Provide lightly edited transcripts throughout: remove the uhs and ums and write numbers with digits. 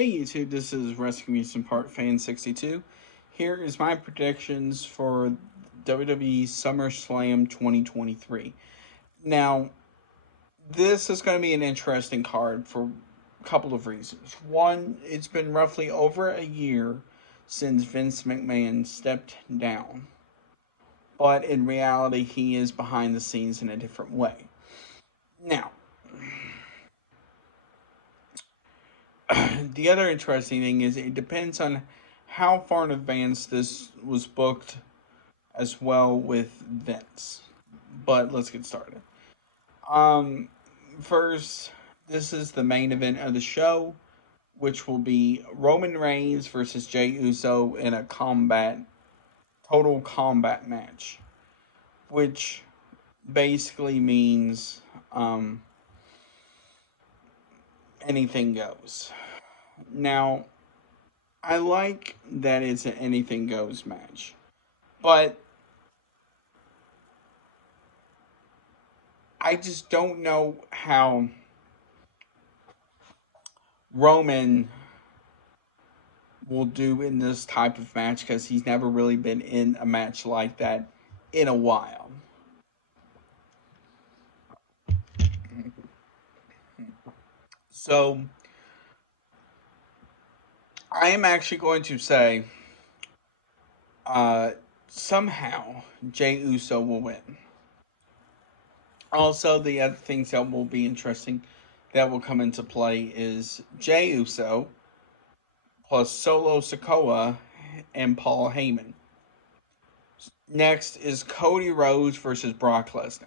Hey YouTube, this is Rescue Amusement Park Fan 62. Here is my predictions for WWE SummerSlam 2023. Now, this is going to be an interesting card for a couple of reasons. One, it's been roughly over a year since Vince McMahon stepped down, but in reality, he is behind the scenes in a different way. Now, the other interesting thing is it depends on how far in advance this was booked as well with Vince. But let's get started. Um, First, this is the main event of the show, which will be Roman Reigns versus Jey Uso in a total combat match, which basically means anything goes. Now, I like that it's an anything goes match, but I just don't know how Roman will do in this type of match because he's never really been in a match like that in a while. So I am actually going to say uh, somehow Jey Uso will win. Also, the other things that will be interesting that will come into play is Jey Uso plus Solo Sikoa and Paul Heyman. Next is Cody Rhodes versus Brock Lesnar.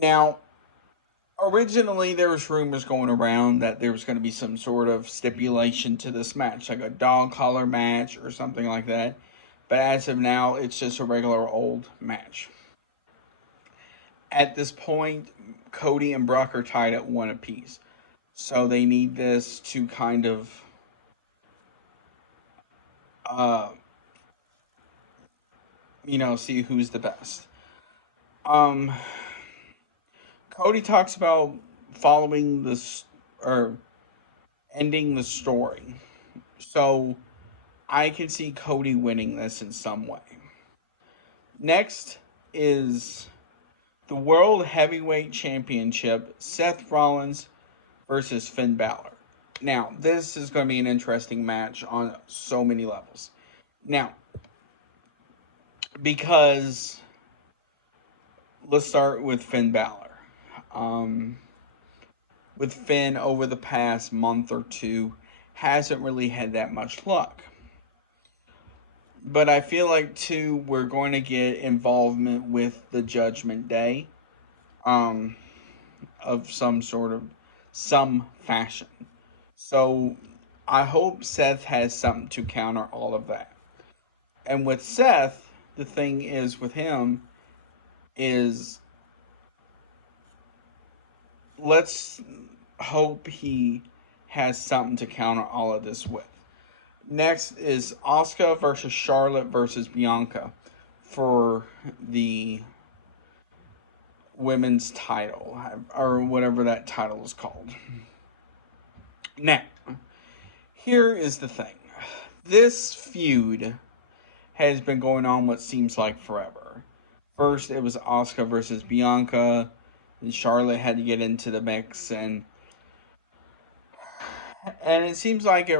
Now, originally there was rumors going around that there was going to be some sort of stipulation to this match, like a dog collar match or something like that. But as of now, it's just a regular old match. At this point, Cody and Brock are tied at one apiece. So they need this to kind of uh see who's the best. Um Cody talks about following this or ending the story. So I can see Cody winning this in some way. Next is the World Heavyweight Championship, Seth Rollins versus Finn Balor. Now, this is going to be an interesting match on so many levels. Now, because let's start with Finn Balor. With Finn over the past month or two, hasn't really had that much luck. But I feel like too we're going to get involvement with the Judgment Day, um, of some fashion. So I hope Seth has something to counter all of that. And with Seth, the thing is with him is let's hope he has something to counter all of this with. Next is Asuka versus Charlotte versus Bianca for the women's title, or whatever that title is called. Now, here is the thing. This feud has been going on what seems like forever. First, it was Asuka versus Bianca, and Charlotte had to get into the mix, and it seems like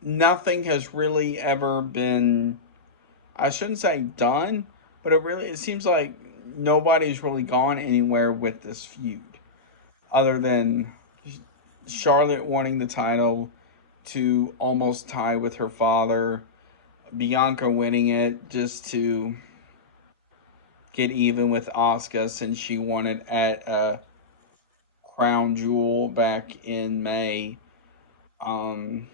nothing has really ever been, I shouldn't say done, but it seems like nobody's really gone anywhere with this feud other than Charlotte wanting the title to almost tie with her father, Bianca winning it just to get even with Asuka since she won it at Crown Jewel back in May. Um,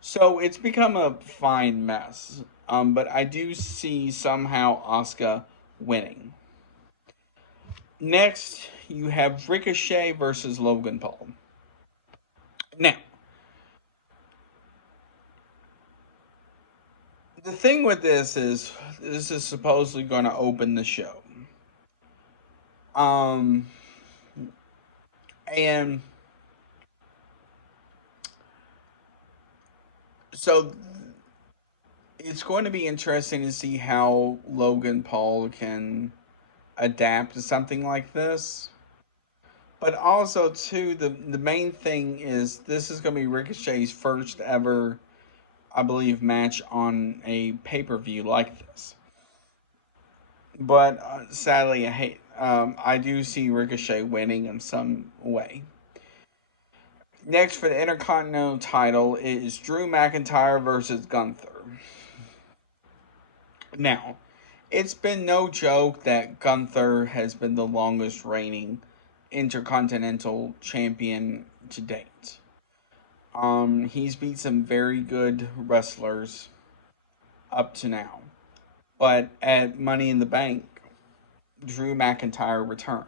so it's become a fine mess. But I do see somehow Asuka winning. Next, you have Ricochet versus Logan Paul. Now, the thing with this is supposedly going to open the show. Um, and So it's going to be interesting to see how Logan Paul can adapt to something like this. But also, too, the main thing is this is going to be Ricochet's first ever, I believe, match on a pay per view like this. But sadly, I do see Ricochet winning in some way. Next for the Intercontinental title is Drew McIntyre versus Gunther. Now, it's been no joke that Gunther has been the longest reigning Intercontinental Champion to date. He's beat some very good wrestlers up to now. But at Money in the Bank, Drew McIntyre returned.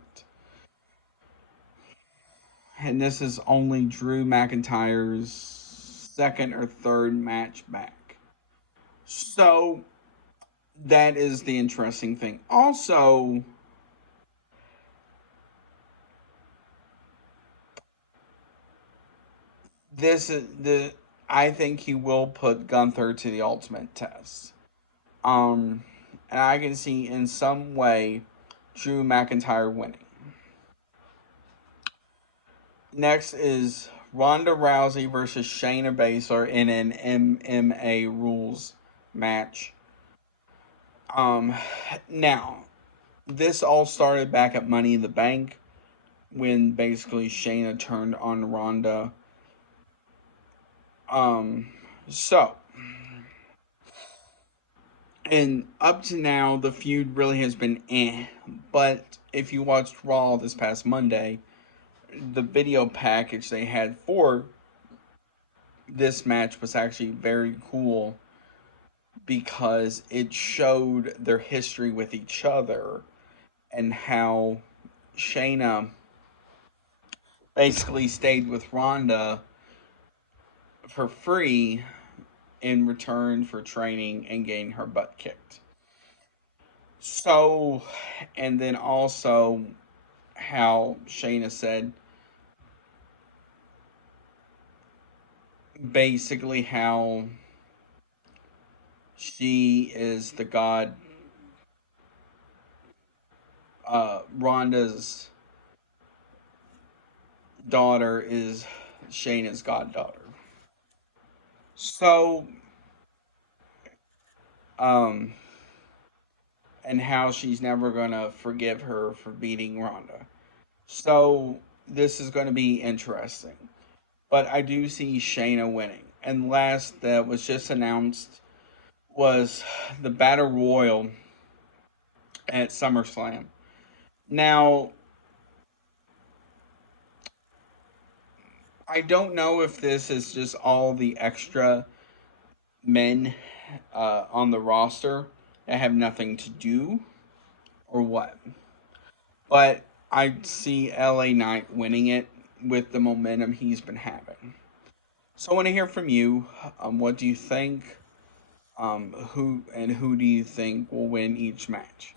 And this is only Drew McIntyre's second or third match back. So that is the interesting thing. Also, this is the I think he will put Gunther to the ultimate test. Um, and I can see in some way Drew McIntyre winning. Next is Ronda Rousey versus Shayna Baszler in an MMA rules match. Um, Now this all started back at Money in the Bank when basically Shayna turned on Ronda. Um, so and up to now the feud really has been but if you watched Raw this past Monday, the video package they had for this match was actually very cool because it showed their history with each other and how Shayna basically stayed with Ronda for free in return for training and getting her butt kicked. So, and then also how Shayna said basically how she is the god, Ronda's daughter is Shayna's goddaughter. So, um, and how she's never gonna forgive her for beating Ronda. So, this is gonna be interesting. But I do see Shayna winning. And last that was just announced was the Battle Royal at SummerSlam. Now, I don't know if this is just all the extra men on the roster that have nothing to do or what. But I see LA Knight winning it with the momentum he's been having. So I want to hear from you. What do you think? Who do you think will win each match?